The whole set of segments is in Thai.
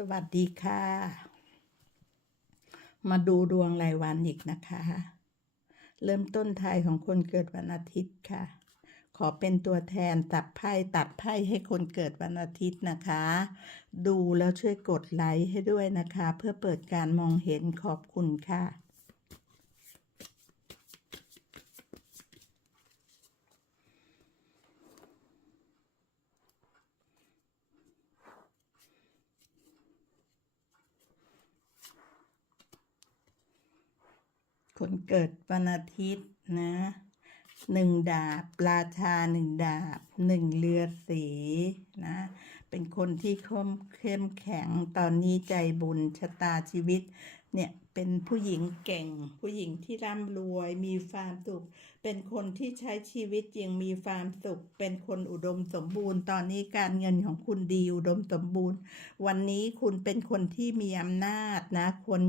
สวัสดีค่ะ มาดูดวงรายวันอีกนะคะ เริ่มต้นทายของคนเกิดวันอาทิตย์ค่ะ ขอเป็นตัวแทนตัดไพ่ตัดไพ่ให้คนเกิดวันอาทิตย์นะคะ ดูแล้วช่วยกดไลค์ให้ด้วยนะคะ เพื่อเปิดการมองเห็นขอบคุณค่ะ คนเกิดวันอาทิตย์นะหนึ่งดาบ ราชาหนึ่งดาบหนึ่งเรือสีนะ เป็นคนที่เข้มเข้มแข็งตอนนี้ใจบุญชะตาชีวิต เนี่ยเป็นผู้หญิงเก่ง ผู้หญิงที่ร่ำรวยมีความสุข เป็นคนที่ใช้ชีวิตยังมีความสุข เป็นคนอุดมสมบูรณ์ ตอนนี้การเงินของคุณดีอุดมสมบูรณ์ วันนี้คุณเป็นคนที่มีอำนาจนะคน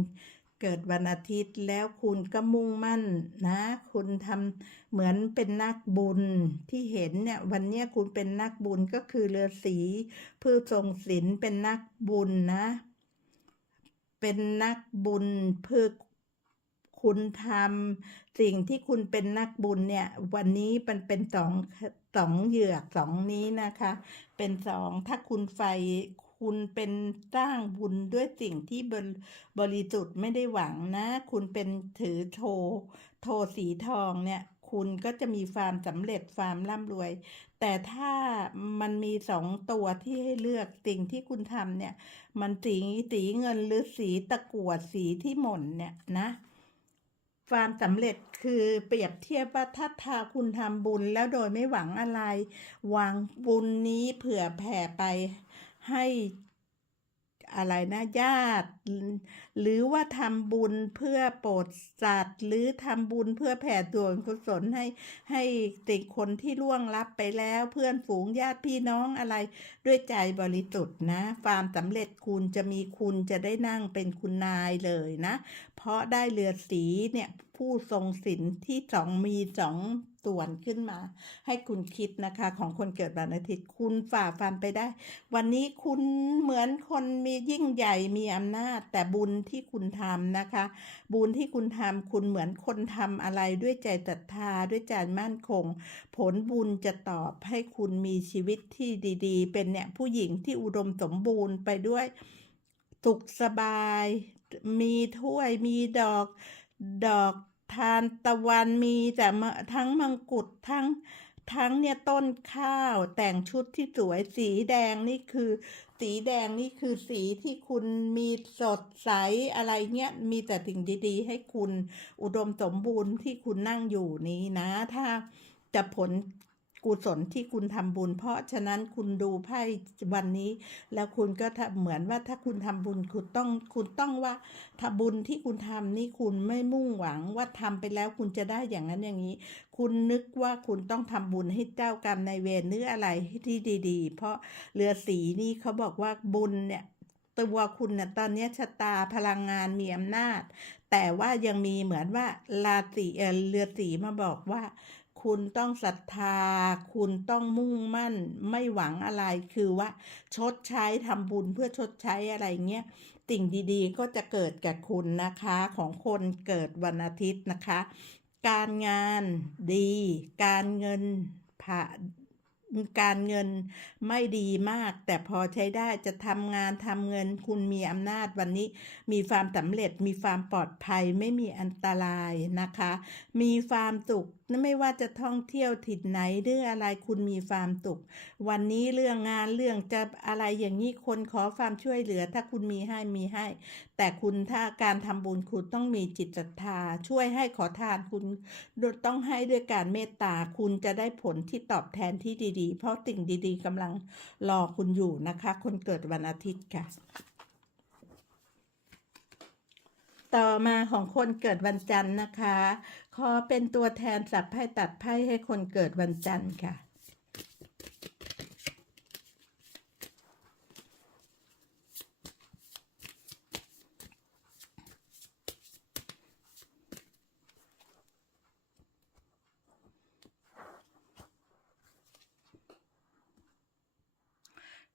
เกิดวันอาทิตย์แล้วคุณก็มุ่งมั่นนะ คุณทำเหมือนเป็นนักบุญที่เห็นเนี่ย วันนี้คุณเป็นนักบุญก็คือเรือสีเพื่อทรงศีลเป็นนักบุญนะ เป็นนักบุญเพื่อคุณทำสิ่งที่คุณเป็นนักบุญเนี่ย วันนี้มันเป็นสองสองเหยือกสองนี้นะคะ เป็นสองถ้าคุณไฟ คุณเป็นสร้างบุญด้วยสิ่งที่บริบริสุทธิ์ไม่ได้หวังนะ คุณเป็นถือโท โทสีทองเนี่ย คุณก็จะมีความสำเร็จความร่ำรวย แต่ถ้ามันมีสองตัวที่ให้เลือกสิ่งที่คุณทำเนี่ย มันสีสีเงินหรือสีตะกวดสีที่หม่นเนี่ยนะความสำเร็จคือเปรียบเทียบว่าถ้าทาคุณทำบุญแล้วโดยไม่หวังอะไรหวังบุญนี้เผื่อแผ่ไป ให้อะไรนะญาติ หรือว่าทำบุญเพื่อโปรดสัตว์ หรือทำบุญเพื่อแผ่ส่วนกุศลให้ให้ติดคนที่ล่วงลับไปแล้วเพื่อนฝูงญาติพี่น้องอะไร ด้วยใจบริสุทธิ์นะความสำเร็จคุณจะมีคุณจะได้นั่งเป็นคุณนายเลยนะ เพราะได้เรือสีเนี่ยผู้ทรงศีลที่สองมีสองส่วนขึ้นมา ให้คุณคิดนะคะ ของคนเกิดวันอาทิตย์คุณฝ่าฟันไปได้ วันนี้คุณเหมือนคนมียิ่งใหญ่มีอำนาจ แต่บุญที่คุณทำนะคะ บุญที่คุณทำคุณเหมือนคนทำอะไรด้วยใจศรัทธาด้วยใจมั่นคง ผลบุญจะตอบให้คุณมีชีวิตที่ดี ๆ เป็นเนี่ยผู้หญิงที่อุดมสมบูรณ์ไปด้วยสุขสบาย มีถ้วยมีดอก ดอกทานตะวันมีแต่ทั้งมังกุฎทั้งทั้งเนี่ยต้นข้าวแต่งชุดที่สวยสีแดงนี่คือ สีแดงนี่คือสีที่คุณมีสดใสอะไรเงี้ยมีแต่สิ่งดีๆ ให้คุณอุดมสมบูรณ์ที่คุณนั่งอยู่นี้นะ ถ้าจะผล กุศลที่คุณทำบุญ เพราะฉะนั้นคุณดูไพ่วันนี้ แล้วคุณก็เหมือนว่าถ้าคุณทำบุญคุณต้องคุณต้องว่าถ้าบุญที่คุณทำนี่คุณไม่มุ่งหวังว่าทำไปแล้วคุณจะได้อย่างนั้นอย่างนี้ คุณนึกว่าคุณต้องทำบุญให้เจ้ากรรมนายเวรหรืออะไรที่ดี ๆ เพราะเรือสีนี่เขาบอกว่าบุญเนี่ยตัวคุณน่ะตอนนี้ชะตาพลังงานมีอำนาจ แต่ว่ายังมีเหมือนว่าราศีเออเรือสีมาบอกว่า คุณต้องศรัทธา คุณต้องมุ่งมั่น ไม่หวังอะไร คือว่าชดใช้ทำบุญเพื่อชดใช้อะไรเงี้ย สิ่งดีๆ ก็จะเกิดกับคุณนะคะ ของคนเกิดวันอาทิตย์นะคะ การงานดี การเงินผ่า การเงินไม่ดีมาก แต่พอใช้ได้จะทำงานทำเงิน คุณมีอำนาจวันนี้ มีความสำเร็จ มีความปลอดภัยไม่มีอันตรายนะคะ มีความสุขไม่ว่าจะท่องเที่ยวถิ่นไหนหรืออะไรคุณมีความสุข วันนี้เรื่องงานเรื่องจะอะไรอย่างนี้คนขอความช่วยเหลือ ถ้าคุณมีให้มีให้ แต่คุณถ้าการทำบุญคุณต้องมีจิตศรัทธา ช่วยให้ขอทานคุณต้องให้ด้วยการเมตตาคุณจะได้ผลที่ตอบแทนที่ดีๆ เพราะสิ่งดีๆกำลังรอคุณอยู่นะคะ คนเกิดวันอาทิตย์ค่ะ ต่อมาของคนเกิดวันจันทร์นะคะ ขอเป็นตัวแทนสับไพ่ตัดไพ่ให้คนเกิดวันจันทร์ค่ะ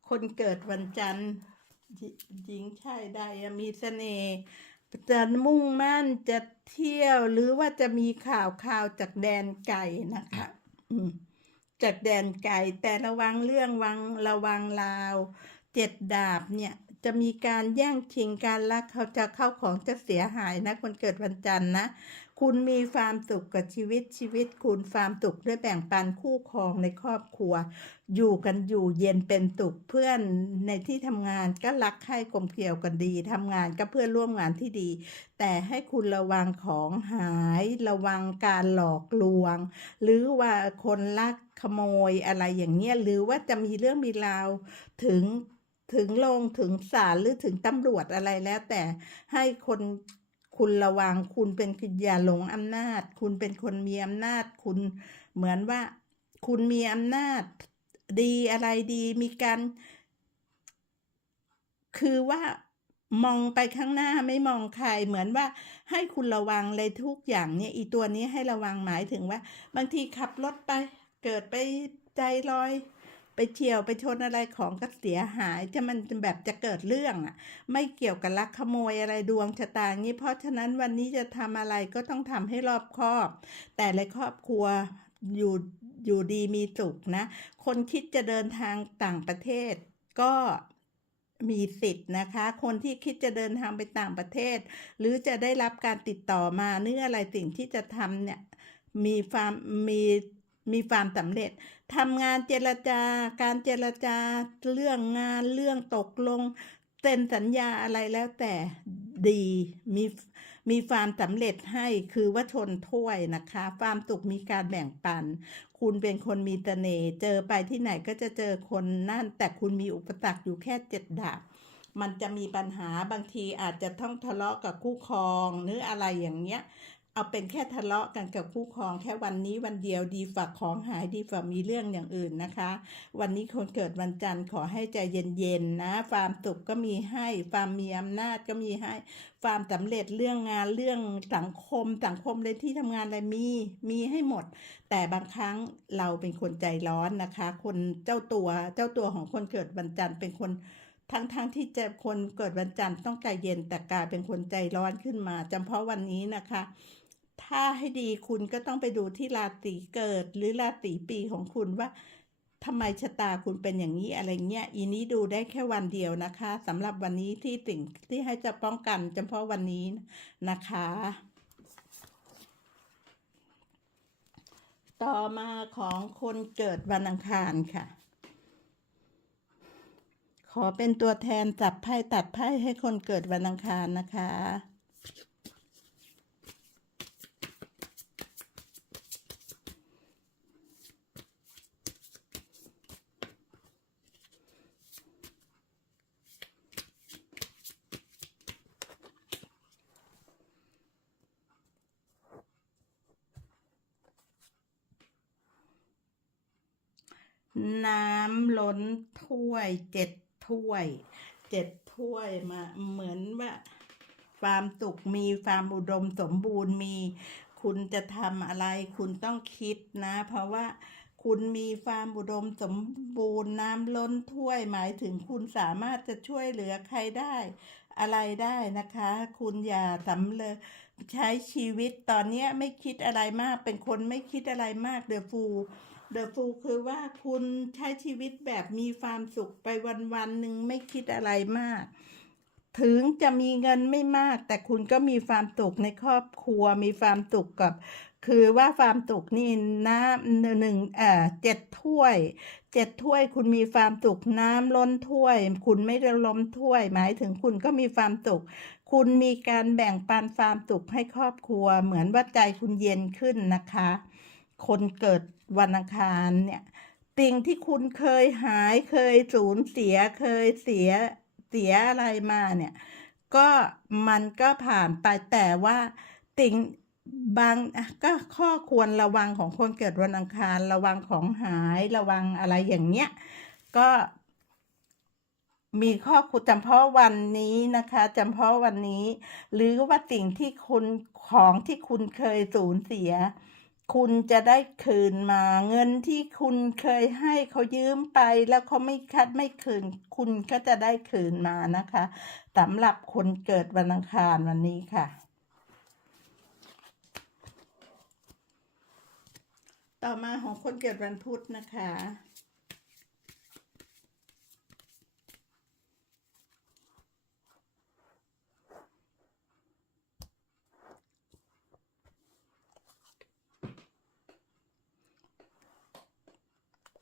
คนเกิดวันจันทร์หญิงชายใดมีเสน่ห์จะมุ่งมั่นจะเที่ยวหรือว่าจะมีข่าวข่าวจากแดนไก่นะคะจากแดนไก่แต่ระวังเรื่องวังระวังลาว เจ็ดดาบเนี่ย จะมีการแย่งชิงการลักเขาจะเข้าของจะเสียหายนะ คนเกิดวันจันทร์นะ คุณมีความสุขกับชีวิตชีวิต คุณความสุขด้วยแบ่งปันคู่ครองในครอบครัว อยู่กันอยู่เย็นเป็นสุขเพื่อนในที่ทำงานก็รักใคร่กลมเกลียวกันดีทำงานก็เพื่อนร่วมงานที่ดี แต่ให้คุณระวังของหายระวังการหลอกลวง หรือว่าคนลักขโมยอะไรอย่างเงี้ยหรือว่าจะมีเรื่องมีราวถึง ถึงลงถึงศาลหรือถึงตำรวจอะไรแล้ว แต่ให้คนคุณระวังคุณเป็นอย่าหลงอำนาจ คุณเป็นคนมีอำนาจ คุณเหมือนว่า คุณมีอำนาจ ดีอะไรดีมีการ คือว่ามองไปข้างหน้าไม่มองใครเหมือนว่าให้คุณระวังเลยทุกอย่างเนี่ย อีตัวนี้ให้ระวังหมายถึงว่า บางทีขับรถไป เกิดไปใจลอย ไปเฉียวไปชนอะไรของก็เสียหายจะมันแบบจะเกิดเรื่องอะ ไม่เกี่ยวกับลักขโมยอะไรดวงชะตางี้ เพราะฉะนั้นวันนี้จะทำอะไรก็ต้องทำให้รอบคอบ แต่ในครอบครัวอยู่อยู่ดีมีสุขนะ คนคิดจะเดินทางต่างประเทศก็มีสิทธิ์นะคะ คนที่คิดจะเดินทางไปต่างประเทศ หรือจะได้รับการติดต่อมาเนื้ออะไรสิ่งที่จะทำเนี่ยมีความมี มีความสำเร็จทำงานเจรจาการเจรจาเรื่องงานเรื่องตกลงเซ็นสัญญาอะไรแล้วแต่ดีมีมีความสำเร็จให้คือว่าชนถ้วยนะคะความสุขมีการแบ่งปัน คุณเป็นคนมีเสน่ห์เจอไปที่ไหนก็จะเจอคนนั่น แต่คุณมีอุปสรรคอยู่แค่เจ็ดดาบมันจะมีปัญหาบางทีอาจจะต้องทะเลาะกับคู่ครองหรืออะไรอย่างเงี้ย เอาเป็นแค่ทะเลาะกันกับคู่ครองแค่วันนี้วันเดียวดีฝักของหายดีฝักมีเรื่องอย่างอื่นนะคะ วันนี้คนเกิดวันจันทร์ขอให้ใจเย็นๆนะความสุขก็มีให้ความมีอำนาจก็มีให้ความสำเร็จเรื่องงานเรื่องสังคมสังคมในที่ทำงานอะไรมีมีให้หมด แต่บางครั้งเราเป็นคนใจร้อนนะคะ คนเจ้าตัวเจ้าตัวของคนเกิดวันจันทร์เป็นคนทั้งๆทที่จะคนเกิดวันจันทร์ต้องใจเย็นแต่กลายเป็นคนใจร้อนขึ้นมาจำเพาะวันนี้นะคะ ถ้าให้ดีคุณก็ต้องไปดูที่ราศีเกิดหรือราศีปีของคุณว่าทำไมชะตาคุณเป็นอย่างนี้อะไรเงี้ย อีนี้ดูได้แค่วันเดียวนะคะสำหรับวันนี้ที่สิ่งที่ให้จะป้องกันเฉพาะวันนี้นะคะ ต่อมาของคนเกิดวันอังคารค่ะ ขอเป็นตัวแทนจับไพ่ตัดไพ่ให้คนเกิดวันอังคารนะคะ น้ำล้นถ้วยเจ็ดถ้วยเจ็ดถ้วยมาเหมือนว่าความสุขมีความอุดมสมบูรณ์มี คุณจะทำอะไร คุณต้องคิดนะ เพราะว่าคุณมีความอุดมสมบูรณ์น้ำล้นถ้วยหมายถึงคุณสามารถจะช่วยเหลือใครได้ อะไรได้นะคะ คุณอย่าสำเลยใช้ชีวิตตอนนี้ไม่คิดอะไรมาก เป็นคนไม่คิดอะไรมากเดอฟู เดอะฟูคือว่าคุณใช้ชีวิตแบบมีความสุขไปวันวันหนึ่งไม่คิดอะไรมาก ถึงจะมีเงินไม่มาก แต่คุณก็มีความสุขในครอบครัว มีความสุขกับ คือว่าความสุขนี่น้ำหนึ่งเอ่อเจ็ดถ้วยเจ็ดถ้วยคุณมีความสุขน้ำล้นถ้วย คุณไม่ได้ล้มถ้วย หมายถึงคุณก็มีความสุขคุณมีการแบ่งปันความสุขให้ครอบครัว เหมือนว่าใจคุณเย็นขึ้นนะคะ คนเกิด วันอังคารเนี่ยสิ่งที่คุณเคยหายเคยสูญเสียเคยเสียเสียอะไรมาเนี่ย ก็มันก็ผ่านไปแต่ว่าสิ่งบางก็ข้อควรระวังของคนเกิดวันอังคาร ระวังของหายระวังอะไรอย่างเงี้ยก็มีข้อคุจำเพาะวันนี้นะคะจำเพาะวันนี้ หรือว่าสิ่งที่คุณของที่คุณเคยสูญเสีย คุณจะได้คืนมาเงินที่คุณเคยให้เขายืมไปแล้วเขาไม่คัดไม่คืน คุณก็จะได้คืนมานะคะสำหรับคนเกิดวันอังคารวันนี้ค่ะ ต่อมาของคนเกิดวันพุธนะคะ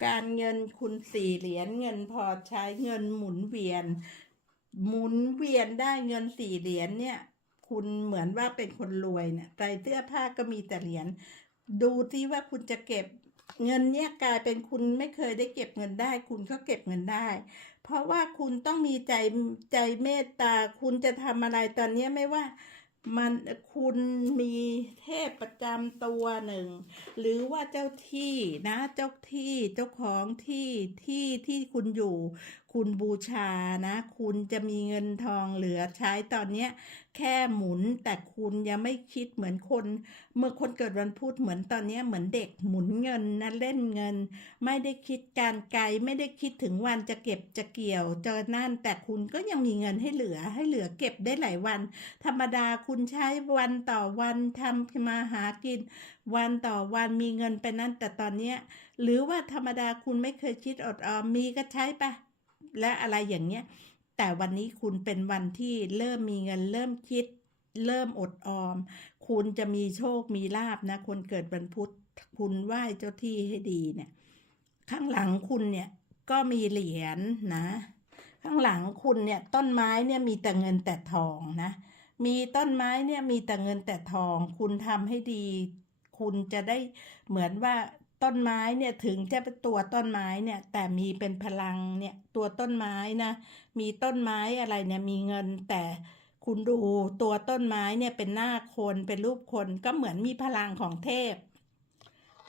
การเงินคุณสี่เหรียญเงินพอใช้เงินหมุนเวียน หมุนเวียนได้เงินสี่เหรียญเนี่ย คุณเหมือนว่าเป็นคนรวยเนี่ยใส่เสื้อผ้าก็มีแต่เหรียญดูที่ว่าคุณจะเก็บเงินเนี่ยกลายเป็นคุณไม่เคยได้เก็บเงินได้ คุณก็เก็บเงินได้ เพราะว่าคุณต้องมีใจใจเมตตา คุณจะทำอะไรตอนนี้ไม่ว่า มันคุณมีเทพประจำตัวหนึ่ง หรือว่าเจ้าที่นะเจ้าที่เจ้าของที่ที่ที่คุณอยู่ คุณบูชานะ คุณจะมีเงินทองเหลือใช้ตอนเนี้ยแค่หมุนแต่คุณยังไม่คิดเหมือนคน เมื่อคนเกิดวันพุธเหมือนตอนเนี้ยเหมือนเด็กหมุนเงินนะเล่นเงิน ไม่ได้คิดการไกลไม่ได้คิดถึงวันจะเก็บจะเกี่ยวจะนั่น แต่คุณก็ยังมีเงินให้เหลือให้เหลือเก็บได้หลายวัน ธรรมดาคุณใช้วันต่อวันทำมาหากิน วันต่อวันมีเงินไปนั้นแต่ตอนเนี้ยหรือว่าธรรมดาคุณไม่เคยคิดอดออมมีก็ใช้ไป และอะไรอย่างเงี้ย แต่วันนี้คุณเป็นวันที่เริ่มมีเงินเริ่มคิด เริ่มอดออม คุณจะมีโชคมีลาบนะ คนเกิดวันพุธคุณไหว้เจ้าที่ให้ดีเนี่ย ข้างหลังคุณเนี่ยก็มีเหรียญนะข้างหลังคุณเนี่ยต้นไม้เนี่ยมีแต่เงินแต่ทองนะ มีต้นไม้เนี่ยมีแต่เงินแต่ทอง คุณทำให้ดี คุณจะได้เหมือนว่า ต้นไม้เนี่ยถึงจะเป็นตัวต้นไม้เนี่ยแต่มีเป็นพลังเนี่ยตัวต้นไม้นะมีต้นไม้อะไรเนี่ยมีเงินแต่คุณดูตัวต้นไม้เนี่ยเป็นหน้าคนเป็นรูปคนก็เหมือนมีพลังของเทพ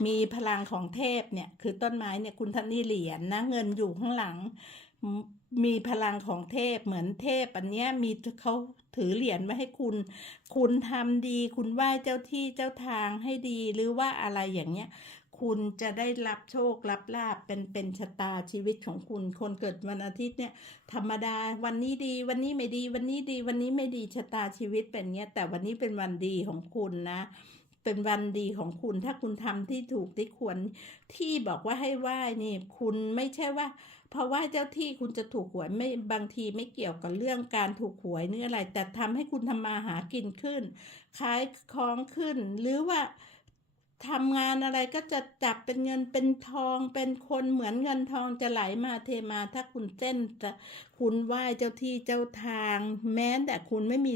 มีพลังของเทพเนี่ยคือต้นไม้เนี่ยคุณทันนี่เหรียญนะเงินอยู่ข้างหลัง มีพลังของเทพเหมือนเทพอันเนี้ยมีเขาถือเหรียญไว้ให้คุณ คุณทำดี คุณไหว้เจ้าที่เจ้าทางให้ดีหรือว่าอะไรอย่างเงี้ย คุณจะได้รับโชครับลาบเป็นเป็นชะตาชีวิตของคุณ คนเกิดวันอาทิตย์เนี่ยธรรมดาวันนี้ดี วันนี้ไม่ดี วันนี้ดี วันนี้ไม่ดีชะตาชีวิตเป็นเงี้ย แต่วันนี้เป็นวันดีของคุณนะเป็นวันดีของคุณถ้าคุณทำที่ถูกที่ควรที่บอกว่าให้ไหว้นี่คุณไม่ใช่ว่าเพราะว่าเจ้าที่คุณจะถูกหวยไม่บางทีไม่เกี่ยวกับเรื่องการถูกหวยเนื้ออะไร แต่ทำให้คุณทำมาหากินขึ้นขายของขึ้น หรือว่า ทำงานอะไรก็จะจับเป็นเงินเป็นทองเป็นคนเหมือนเงินทองจะไหลมาเทมา ถ้าคุณเส้นจะคุณไหว้เจ้าที่เจ้าทาง แม้แต่คุณไม่มี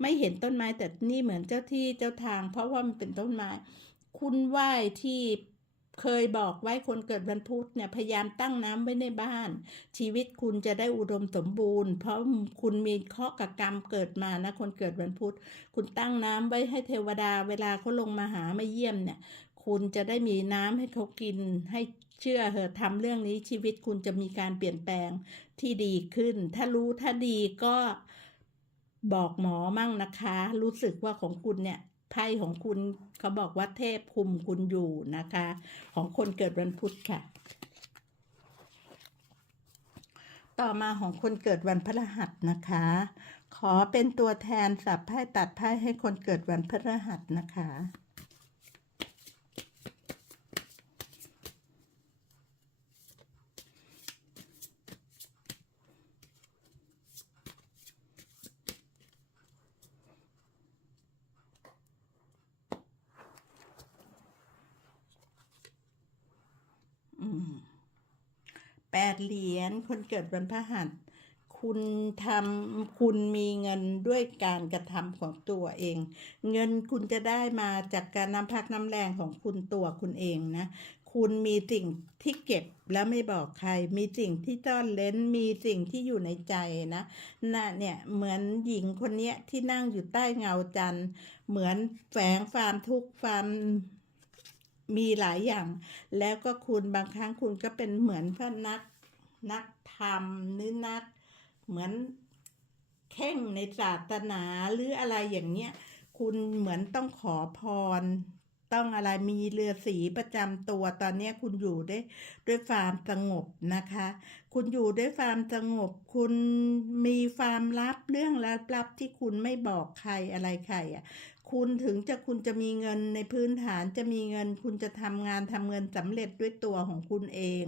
ไม่เห็นต้นไม้แต่นี่เหมือนเจ้าที่เจ้าทาง เพราะว่ามันเป็นต้นไม้ คุณไหว้ที่ เคยบอกไว้คนเกิดวันพุธเนี่ยพยายามตั้งน้ำไว้ในบ้าน ชีวิตคุณจะได้อุดมสมบูรณ์ เพราะคุณมีข้อกกรรมเกิดมานะคนเกิดวันพุธคุณตั้งน้ำไว้ให้เทวดาเวลาเขาลงมาหามาเยี่ยมเนี่ย คุณจะได้มีน้ำให้เขากินให้เชื่อเหอะทำเรื่องนี้ชีวิตคุณจะมีการเปลี่ยนแปลงที่ดีขึ้น ถ้ารู้ถ้าดีก็บอกหมอมั่งนะคะ รู้สึกว่าของคุณเนี่ย ไพ่ของคุณเขาบอกว่าเทพคุมคุณอยู่นะคะ ของคนเกิดวันพุธค่ะ ต่อมาของคนเกิดวันพฤหัสนะคะ ขอเป็นตัวแทนสับไพ่ตัดไพ่ให้คนเกิดวันพฤหัสนะคะ อืมแป ดเหรียญคนเกิดวันพฤหัส คุณทำคุณมีเงินด้วยการกระทำของตัวเอง เงินคุณจะได้มาจากการน้ำพักน้ำแรงของคุณตัวคุณเองนะคุณมีสิ่งที่เก็บแล้วไม่บอกใคร มีสิ่งที่ซ่อนเล้น มีสิ่งที่อยู่ในใจนะน่ะเนี่ยเหมือนหญิงคนเนี้ยที่นั่งอยู่ใต้เงาจันทร์ เหมือนแฝงความทุกข์ความมีหลายอย่าง แล้วก็คุณบางครั้งคุณก็เป็นเหมือนพระนัก นักธรรมหรือนัก เหมือนเข่งในศาสนาหรืออะไรอย่างเนี้ย คุณเหมือนต้องขอพร ต้องอะไรมีเรือสีประจำตัวตอนนี้คุณอยู่ได้ด้วยความสงบนะคะ คุณอยู่ด้วยความสงบ คุณมีความลับเรื่องลับๆที่คุณไม่บอกใครอะไรใครอะ คุณถึงจะคุณจะมีเงินในพื้นฐานจะมีเงิน คุณจะทำงานทำเงินสำเร็จด้วยตัวของคุณเอง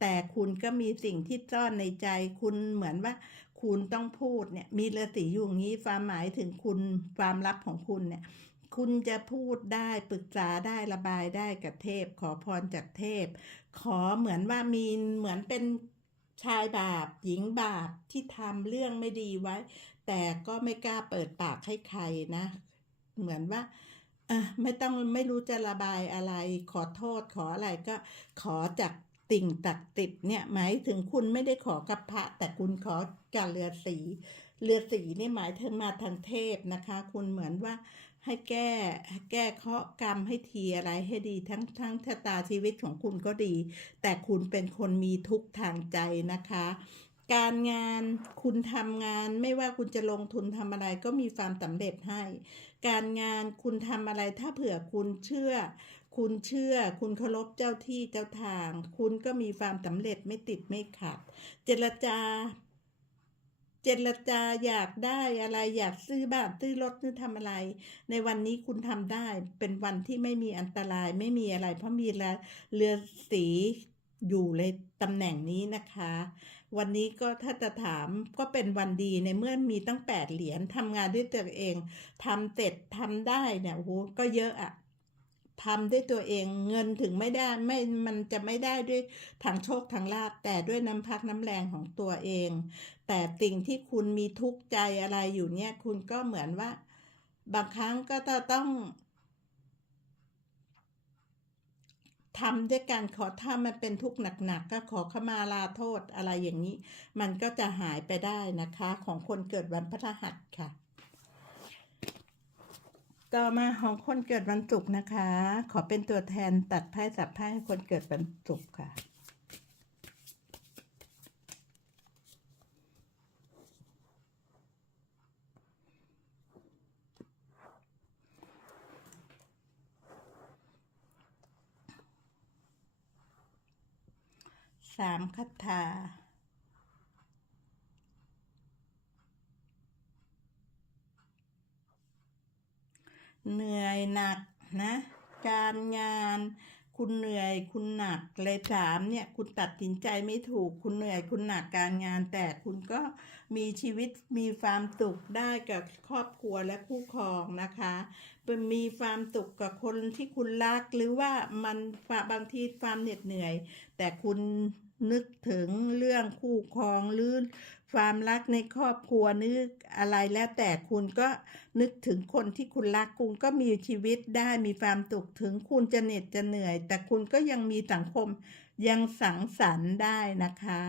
แต่คุณก็มีสิ่งที่ซ่อนในใจ คุณเหมือนว่าคุณต้องพูดเนี่ยมีเรือสีอยู่งี้ความหมายถึงคุณความลับของคุณเนี่ยคุณจะพูดได้ปรึกษาได้ระบายได้กับเทพ ขอพรจากเทพ ขอเหมือนว่ามีเหมือนเป็นชายบาปหญิงบาปที่ทำเรื่องไม่ดีไว้ แต่ก็ไม่กล้าเปิดปากให้ใครนะ เหมือนว่าเออไม่ต้องไม่รู้จะระบายอะไรขอโทษขออะไรก็ขอจากติ่งตักติดเนี่ยหมายถึงคุณไม่ได้ขอกับพระ แต่คุณขอจากเรือสีเรือสีนี่หมายถึงมาทางเทพนะคะ คุณเหมือนว่าให้แก้แก้เคราะกรรมให้ทีอะไรให้ดีทั้งทั้งชะตาชีวิตของคุณก็ดี แต่คุณเป็นคนมีทุกข์ทางใจนะคะ การงานคุณทำงานไม่ว่าคุณจะลงทุนทำอะไรก็มีความสำเร็จให้ การงานคุณทำอะไรถ้าเผื่อคุณเชื่อ คุณเชื่อ คุณเคารพเจ้าที่เจ้าทาง คุณก็มีความสำเร็จไม่ติดไม่ขัด เจรจา เจรจาอยากได้อะไรอยากซื้อบ้านซื้อรถหรือทำอะไร ในวันนี้คุณทำได้เป็นวันที่ไม่มีอันตรายไม่มีอะไร เพราะมีเรือสี อยู่ในตำแหน่งนี้นะคะ วันนี้ก็ถ้าจะถามก็เป็นวันดีในเมื่อมีตั้งแปดเหรียญทำงานด้วยตัวเองทำเสร็จทำได้เนี่ยโอ้โหก็เยอะอะทำด้วยตัวเองเงินถึงไม่ได้ไม่มันจะไม่ได้ด้วยทางโชคทางลาบแต่ด้วยน้ำพักน้ำแรงของตัวเอง แต่สิ่งที่คุณมีทุกข์ใจอะไรอยู่เนี่ย คุณก็เหมือนว่า บางครั้งก็จะต้อง ทำด้วยการขอถ้ามันเป็นทุกข์หนักๆก็ขอขมาลาโทษอะไรอย่างนี้ มันก็จะหายไปได้นะคะ ของคนเกิดวันพฤหัสค่ะ ต่อมาของคนเกิดวันศุกร์นะคะ ขอเป็นตัวแทนตัดไพ่สับไพ่ให้คนเกิดวันศุกร์ค่ะ สามคาถาเหนื่อยหนักนะ การงาน คุณเหนื่อยคุณหนักเลยสามเนี่ยคุณตัดสินใจไม่ถูก คุณเหนื่อยคุณหนักการงาน แต่คุณก็มีชีวิตมีความสุขได้กับครอบครัวและคู่ครองนะคะเป็นมีความสุขกับคนที่คุณรักหรือว่ามันบางทีความเหน็ดเหนื่อย แต่คุณนึกถึงเรื่องคู่ครองหรือ ความรักในครอบครัวนึกอะไรแล้วแต่คุณก็นึกถึงคนที่คุณรักคุณก็มีชีวิตได้มีความสุขถึงคุณจะเหน็ดจะเหนื่อย แต่คุณก็ยังมีสังคมยังสังสรรค์ได้นะคะ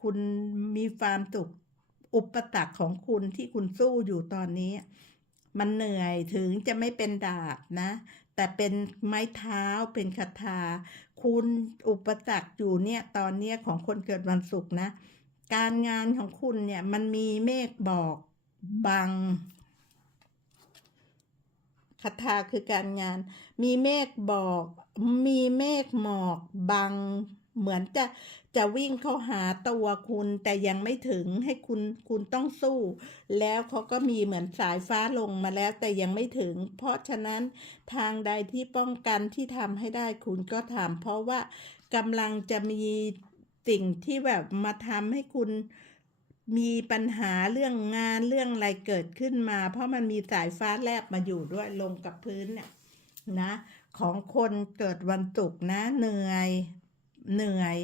คุณมีความสุขอุปสรรคของคุณที่คุณสู้อยู่ตอนนี้ มันเหนื่อยถึงจะไม่เป็นดาบนะ แต่เป็นไม้เท้าเป็นคาถา คุณอุปสรรคอยู่เนี่ยตอนเนี้ยของคนเกิดวันศุกร์นะ การงานของคุณเนี่ยมันมีเมฆบอกบังคาถาคือการงาน มีเมฆบอก มีเมฆหมอกบัง เหมือนจะจะวิ่งเข้าหาตัวคุณ แต่ยังไม่ถึงให้คุณคุณต้องสู้ แล้วเขาก็มีเหมือนสายฟ้าลงมาแล้วแต่ยังไม่ถึง เพราะฉะนั้นทางใดที่ป้องกันที่ทำให้ได้คุณก็ทำเพราะว่ากำลังจะมี สิ่งที่แบบมาทำให้คุณมีปัญหาเรื่องงานเรื่องอะไรเกิดขึ้นมา เพราะมันมีสายฟ้าแลบมาอยู่ด้วยลงกับพื้นเนี่ยนะ ของคนเกิดวันศุกร์นะ เหนื่อยเหนื่อย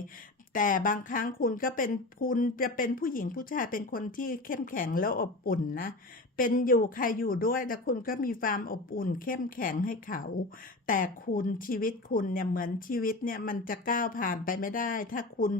แต่บางครั้งคุณก็เป็นคุณจะเป็นผู้หญิงผู้ชายเป็นคนที่เข้มแข็งแล้วอบอุ่นนะ เป็นอยู่ใครอยู่ด้วยแต่คุณก็มีความอบอุ่นเข้มแข็งให้เขา แต่คุณชีวิตคุณเนี่ยเหมือนชีวิตเนี่ยมันจะก้าวผ่านไปไม่ได้ ถ้าคุณ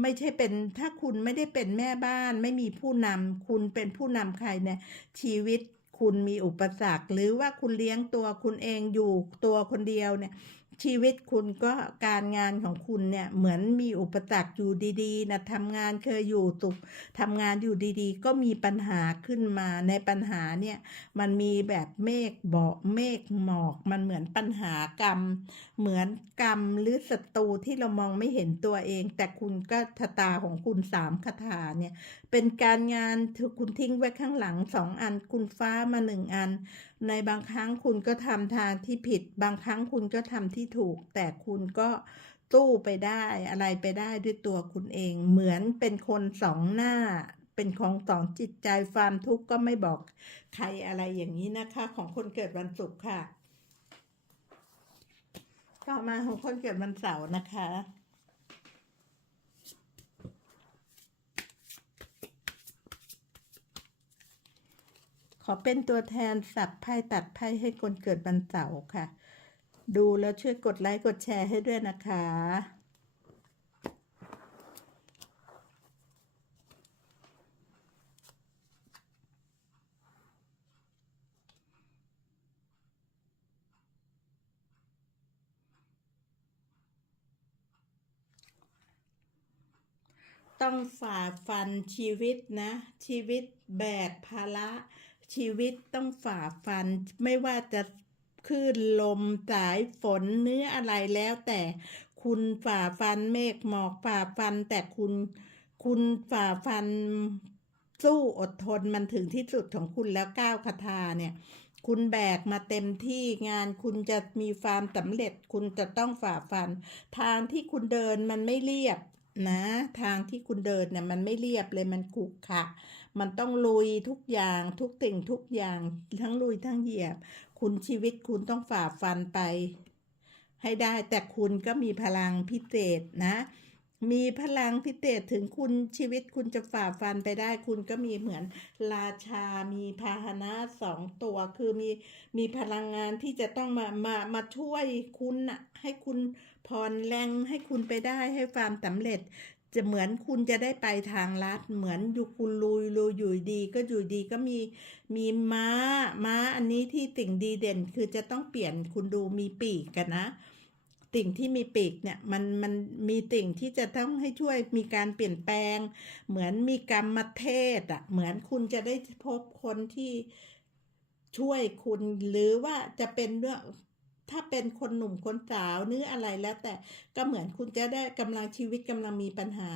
ไม่ใช่เป็นถ้าคุณไม่ได้เป็นแม่บ้าน ไม่มีผู้นำคุณเป็นผู้นำใครเนี่ยชีวิตคุณมีอุปสรรค หรือว่าคุณเลี้ยงตัวคุณเองอยู่ตัวคนเดียวเนี่ย ชีวิตคุณก็การงานของคุณเนี่ยเหมือนมีอุปสรรคอยู่ดีๆนะทำงานเคยอยู่ตุกทำงานอยู่ดีๆ ก็มีปัญหาขึ้นมาในปัญหาเนี่ยมันมีแบบเมฆบอกเมฆหมอก มันเหมือนปัญหากรรม เหมือนกรรมหรือศัตรูที่เรามองไม่เห็นตัวเอง แต่คุณก็ชะตาของคุณสามคาถาเนี่ยเป็นการงานคุณทิ้งไว้ข้างหลังสองอันคุณฟ้ามาหนึ่งอันในบางครั้งคุณก็ทำทางที่ผิด บางครั้งคุณก็ทำที่ถูก แต่คุณก็ตู้ไปได้อะไรไปได้ด้วยตัวคุณเอง เหมือนเป็นคนสองหน้า เป็นของสองจิตใจความทุกข์ก็ไม่บอกใครอะไรอย่างนี้นะคะ ของคนเกิดวันศุกร์ค่ะ ต่อมาของคนเกิดวันเสาร์นะคะ อเป็นตัวแทนสับไพ่ตัดไพ่ให้คนเกิดวันเสาร์ค่ะ ดูแล้วช่วยกดไลค์กดแชร์ให้ด้วยนะคะ ต้องฝ่าฟันชีวิตนะ ชีวิตแบกภาระ ชีวิตต้องฝ่าฟัน ไม่ว่าจะคลื่นลมสายฝนเนื้ออะไรแล้วแต่คุณฝ่าฟันเมฆหมอกฝ่าฟัน แต่คุณคุณฝ่าฟันสู้อดทนมันถึงที่สุดของคุณแล้วก้าวคาถาเนี่ย คุณแบกมาเต็มที่งานคุณจะมีความสำเร็จ คุณจะต้องฝ่าฟัน ทางที่คุณเดินมันไม่เรียบนะ ทางที่คุณเดินเนี่ยมันไม่เรียบเลยมันขรุขระ มันต้องลุยทุกอย่างทุกติ่งทุกอย่างทั้งลุยทั้งเหยียบ คุณชีวิตคุณต้องฝ่าฟันไป ให้ได้แต่คุณก็มีพลังพิเศษนะ มีพลังพิเศษถึงคุณชีวิตคุณจะฝ่าฟันไปได้ คุณก็มีเหมือนราชา มีพาหนะสองตัว คือมีมีพลังงานที่จะต้องมามามาช่วยคุณนะให้คุณผ่อนแรงให้คุณไปได้ให้ความสำเร็จ จะเหมือนคุณจะได้ไปทางลัดเหมือนอยู่คุณลุยลุยอยู่ดีก็อยู่ดีก็มีมีม้าม้าอันนี้ที่ติ่งดีเด่นคือจะต้องเปลี่ยนคุณดูมีปีกกันนะ ติ่งที่มีปีกเนี่ยมันมันมีติ่งที่จะต้องให้ช่วยมีการเปลี่ยนแปลง เหมือนมีกรรมเทศอะเหมือนคุณจะได้พบคนที่ช่วยคุณหรือว่าจะเป็นเรื่อง ถ้าเป็นคนหนุ่มคนสาวเนื้ออะไรแล้ว แต่ก็เหมือนคุณจะได้กำลังชีวิตกำลังมีปัญหา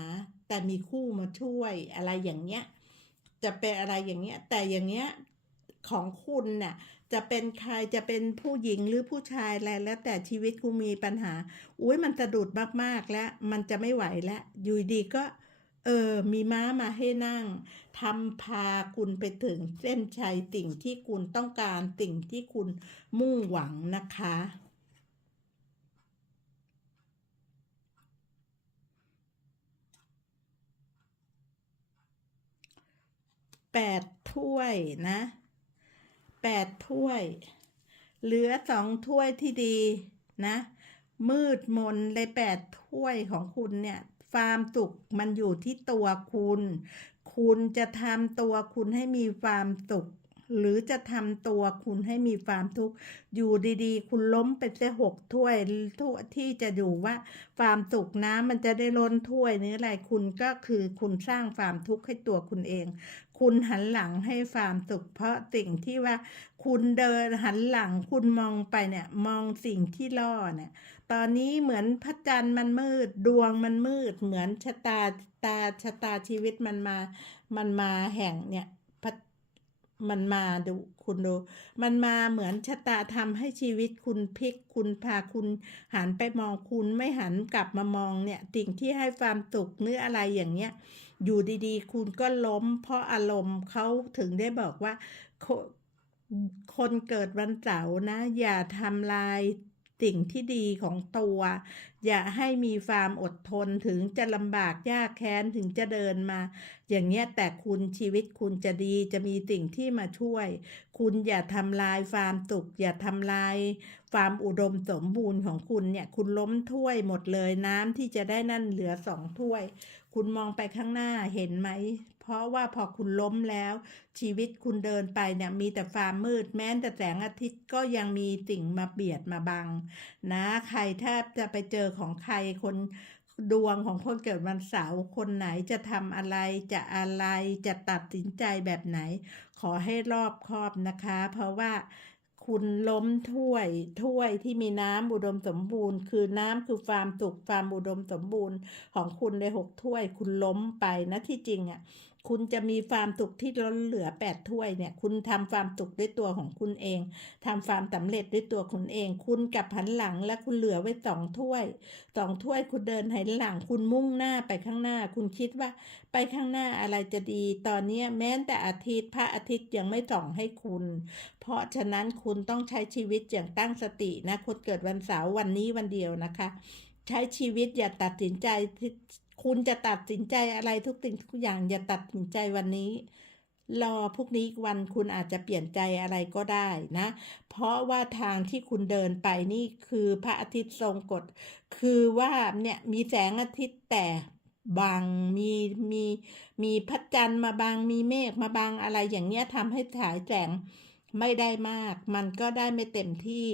แต่มีคู่มาช่วยอะไรอย่างเงี้ยจะเป็นอะไรอย่างเงี้ยแต่อย่างเงี้ยของคุณน่ะจะเป็นใครจะเป็นผู้หญิงหรือผู้ชายอะไรแล้ว แต่ชีวิตคุณมีปัญหา อุ้ยมันสะดุดมากๆแล้ว มันจะไม่ไหวแล้วอยู่ดีก็ เออ มีม้ามาให้นั่งทำพาคุณไปถึงเส้นชัยติ่งที่คุณต้องการติ่งที่คุณมุ่งหวังนะคะ แปดถ้วยนะแปดถ้วย เหลือสองถ้วยที่ดีนะ มืดมนเลยแปดถ้วยของคุณเนี่ย ความสุขมันอยู่ที่ตัวคุณ คุณจะทำตัวคุณให้มีความสุข หรือจะทำตัวคุณให้มีความทุกข์ อยู่ดีๆ คุณล้มไปเสียหกถ้วยถ้วที่จะอยู่ว่าความสุขน้ำมันจะได้ล้นถ้วยนี้อะไรคุณก็คือคุณสร้างความทุกข์ให้ตัวคุณเอง คุณหันหลังให้ความสุข เพราะสิ่งที่ว่าคุณเดินหันหลังคุณมองไปเนี่ย มองสิ่งที่ล่อเนี่ย ตอนนี้เหมือนพระจันทร์มันมืด ดวงมันมืด เหมือนชะตาตาชะตาชีวิตมันมา มันมาแห่งเนี่ย มันมาดูคุณดู มันมาเหมือนชะตาทำให้ชีวิตคุณพลิกคุณพาคุณหันไปมองคุณไม่หันกลับมามองเนี่ยสิ่งที่ให้ความสุขเนื้ออะไรอย่างเงี้ย อยู่ดีๆ คุณก็ล้ม เพราะอารมณ์เขาถึงได้บอกว่า คนเกิดวันเสาร์นะ อย่าทำลาย สิ่งที่ดีของตัว อย่าให้มีความอดทนถึงจะลำบากยากแค้นถึงจะเดินมา อย่างเงี้ยแต่คุณชีวิตคุณจะดีจะมีสิ่งที่มาช่วย คุณอย่าทำลายความสุขอย่าทำลายความอุดมสมบูรณ์ของคุณเนี่ย คุณล้มถ้วยหมดเลยน้ำที่จะได้นั่นเหลือสองถ้วย คุณมองไปข้างหน้าเห็นไหม เพราะว่าพอคุณล้มแล้ว ชีวิตคุณเดินไปเนี่ยมีแต่ความมืด แม้แต่แสงอาทิตย์ก็ยังมีสิ่งมาเบียดมาบัง นะ ใครแทบจะไปเจอของใครคนดวงของคนเกิดวันเสาร์คนไหนจะทำอะไรจะอะไรจะตัดสินใจแบบไหน ขอให้รอบคอบนะคะ เพราะว่าคุณล้มถ้วยถ้วยที่มีน้ำอุดมสมบูรณ์ คือน้ำคือความสุขความอุดมสมบูรณ์ของคุณในหกถ้วย คุณล้มไปนะที่จริงอะ คุณจะมีความสุขที่ล้นเหลือแปดถ้วยเนี่ย คุณทำความสุขด้วยตัวของคุณเองทำความสำเร็จด้วยตัวคุณเอง คุณกลับหันหลังและคุณเหลือไว้สองถ้วยสองถ้วยคุณเดินหันหลัง คุณมุ่งหน้าไปข้างหน้า คุณคิดว่าไปข้างหน้าอะไรจะดี ตอนนี้แม้แต่อาทิตย์พระอาทิตย์ยังไม่ส่องให้คุณ เพราะฉะนั้นคุณต้องใช้ชีวิตอย่างตั้งสตินะคนเกิดวันเสาร์วันนี้วันเดียวนะคะ ใช้ชีวิตอย่าตัดสินใจ คุณจะตัดสินใจอะไรทุกสิ่งทุกอย่างอย่าตัดสินใจวันนี้ รอพรุ่งนี้อีกวันคุณอาจจะเปลี่ยนใจอะไรก็ได้นะ เพราะว่าทางที่คุณเดินไปนี่คือพระอาทิตย์ทรงกฎคือว่าเนี่ยมีแสงอาทิตย์แต่บางมีมีมีพระจันทร์มาบางมีเมฆมาบางอะไรอย่างเงี้ยทำให้ฉายแสง ไม่ได้มาก มันก็ได้ไม่เต็มที่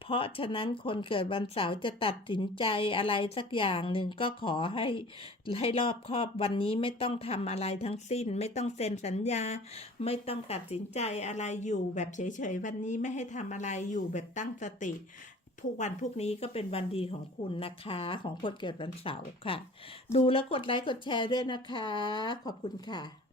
เพราะฉะนั้นคนเกิดวันเสาร์จะตัดสินใจอะไรสักอย่างหนึ่งก็ขอให้ให้รอบครอบวันนี้ไม่ต้องทำอะไรทั้งสิ้น ไม่ต้องเซ็นสัญญา ไม่ต้องตัดสินใจอะไรอยู่แบบเฉยๆ วันนี้ไม่ให้ทำอะไรอยู่แบบตั้งสติพวกวันพวกนี้ก็เป็นวันดีของคุณนะคะ ของคนเกิดวันเสาร์ค่ะ ดูแล้วกดไลค์กดแชร์ด้วยนะคะ ขอบคุณค่ะ